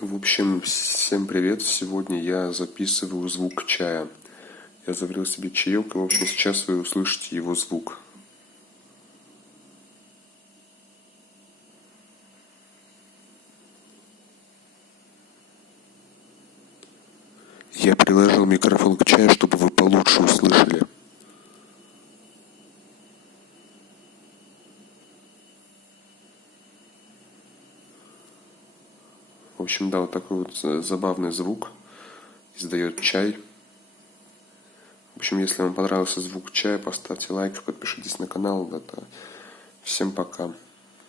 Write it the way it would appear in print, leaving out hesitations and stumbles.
В общем, всем привет! Сегодня я записываю звук чая. Я заварил себе чаек, и, в общем, сейчас вы услышите его звук. Я приложил микрофон к чаю, чтобы вы получше услышали. В общем, да, вот такой вот забавный звук издает чай. В общем, если вам понравился звук чая, поставьте лайк, подпишитесь на канал. Всем пока.